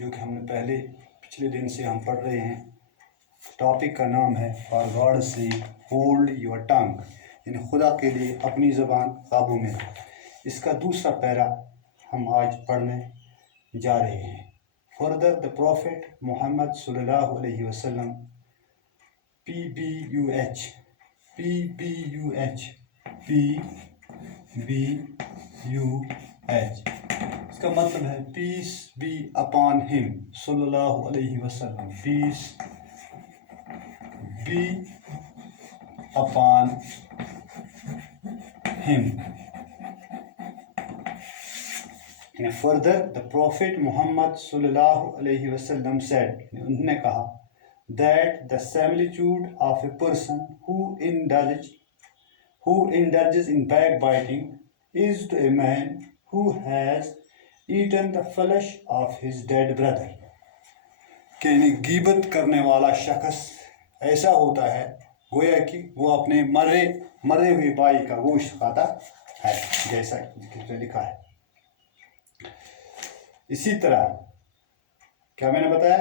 जो कि हमने पिछले दिन से हम पढ़ रहे हैं। टॉपिक का नाम है फॉर गॉड से होल्ड योर टंग, यानी खुदा के लिए अपनी ज़बान काबू में रखो। इसका दूसरा पैरा हम आज पढ़ने जा रहे हैं। फर्दर द प्रॉफिट मोहम्मद सल्लल्लाहु अलैहि वसल्लम PBUH इसका मतलब है पीस बी अपॉन हिम सल्लल्लाहु अलैहि वसल्लम, peace be upon him. Further the prophet Muhammad सल्लल्लाहु अलैहि वसल्लम सेड, उन्होंने कहा, that the similitude of a person who indulges in backbiting is to a man who has eaten the flesh of his dead brother, कि गीबत करने वाला शख्स ऐसा होता है गोया कि वो अपने मरे हुए भाई का गोश्त खाता है, जैसा लिखा है। इसी तरह क्या मैंने बताया,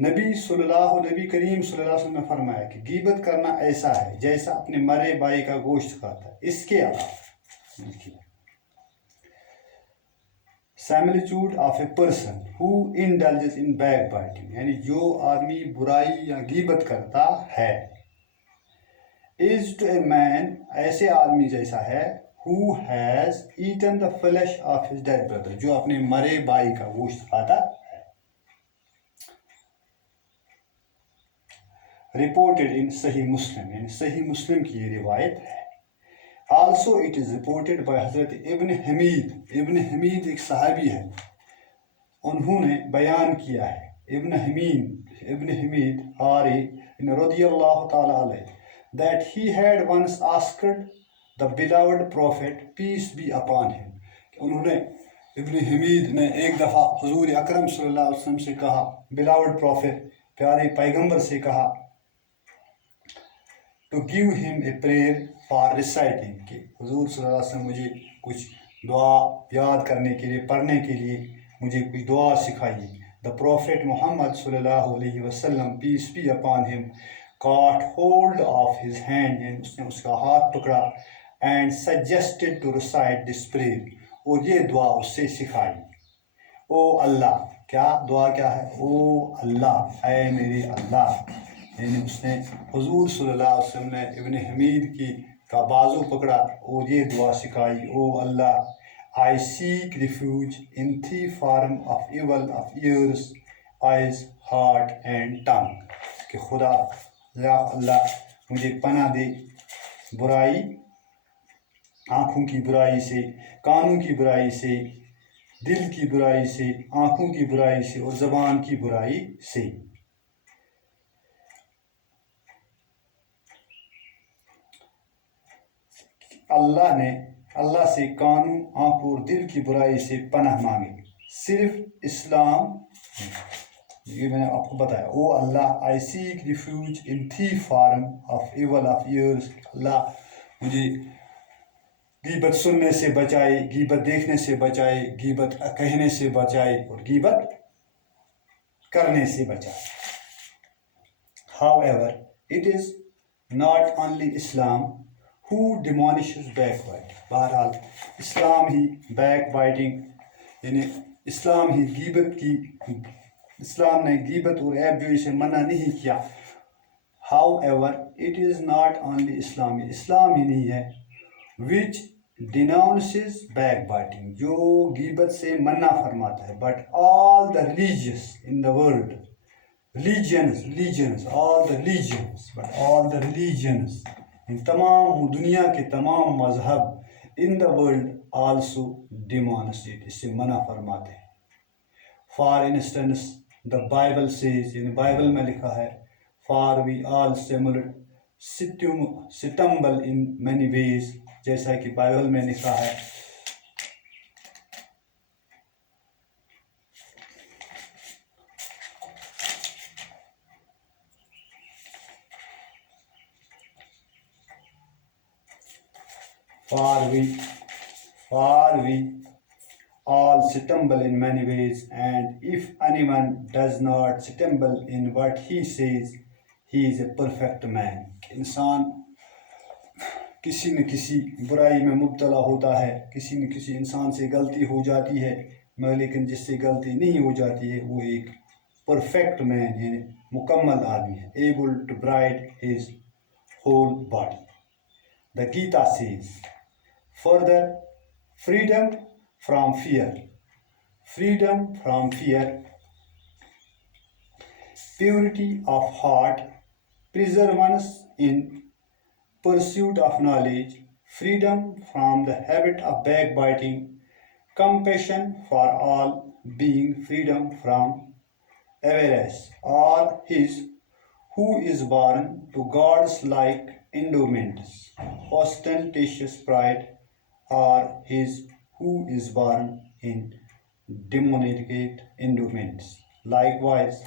नबी करीम सल्लल्लाहु अलैहि वसल्लम ने फरमाया कि गीबत करना ऐसा है जैसा अपने मरे भाई का गोश्त खाता है। इसके अलावा similitude of a person who indulges in backbiting, यानी जो आदमी बुराई या गीबत करता है, इज टू ए मैन, ऐसे आदमी जैसा है, who has eaten the flesh of his dead brother, जो अपने मरे भाई का गोश्त खाता है। रिपोर्टेड इन सही मुस्लिम, यानी सही मुस्लिम की ये रिवायत है। Also it is reported by हज़रत इब्न हमीद। इब्न हमीद एक सहाबी है, उन्होंने बयान किया है, इब्न हमीद आरी रज़ियल्लाहु ताला अलैह, that he had once asked the beloved prophet peace be upon him, उन्होंने इब्न हमीद ने एक दफ़ा हुजूर अकरम सल्लल्लाहु अलैहि वसल्लम से कहा, beloved prophet, प्यारे पैगंबर से कहा, to give him a prayer for reciting, कि हुजूर सल्लल्लाहु अलैहि वसल्लम मुझे कुछ दुआ याद करने के लिए, पढ़ने के लिए मुझे कुछ दुआ सिखाइए। द प्रॉफिट मोहम्मद सल्लल्लाहु अलैहि वसल्लम peace be upon him caught hold of his hand, यानी उसने उसका हाथ पकड़ा, and suggested to recite this prayer, और ये दुआ उससे सिखाई। ओ अल्लाह, क्या दुआ क्या है? ओ अल्लाह, ऐ मेरे अल्लाह, यानी उसने हुजूर सल्लल्लाहु अलैहि वसल्लम ने इब्न हमीद का बाजू पकड़ा और ये दुआ सिखाई। O Allah, I seek refuge in three form of evil of ears, eyes, heart and tongue, कि खुदा या अल्लाह मुझे पनाह दे बुराई, आँखों की बुराई से, कानों की बुराई से, दिल की बुराई से, आँखों की बुराई से और ज़बान की बुराई से। अल्लाह से कानों, आँखों और दिल की बुराई से पनाह मांगे। सिर्फ इस्लाम, ये मैंने आपको बताया। O Allah, I seek refuge in three form of evil of ears, Allah मुझे गीबत सुनने से बचाए, गीबत देखने से बचाए, गीबत कहने से बचाए और गीबत करने से बचाए। However, it is not only Islam who demolishes backbiting, बहरहाल इस्लाम ही backbiting, यानी इस्लाम ने गीबत और ऐबजोई से मना नहीं किया। However, it is not only Islam, इस्लाम ही नहीं है, which denounces backbiting, जो गीबत से मना फरमाता है, but all the religions in the world, all the religions, तमाम दुनिया के तमाम मजहब, in the world also denounce it, इससे मना फरमाते हैं। For instance, the Bible says, in Bible में लिखा है, for we all stumble in many ways, जैसा कि बाइबल में लिखा है, for we all stumble in many ways, and if anyone does not stumble in what he says, he is a perfect man. इंसान किसी न किसी बुराई में मुब्तला होता है, किसी न किसी इंसान से गलती हो जाती है, मगर लेकिन जिससे गलती नहीं हो जाती है वो एक परफेक्ट मैन यानी मुकम्मल आदमी है, able to bright his whole body. The Gita says further, freedom from fear, freedom from fear, purity of heart, perseverance in pursuit of knowledge, freedom from the habit of backbiting, compassion for all being, freedom from avarice, or his who is born to gods like endowments, ostentatious pride, or his who is born in demonic endowments. Likewise,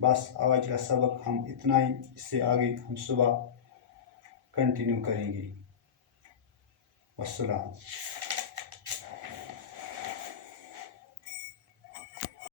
बस आज का सबक हम इतना ही, इससे आगे हम सुबह कंटिन्यू करेंगे. वस्सलाम.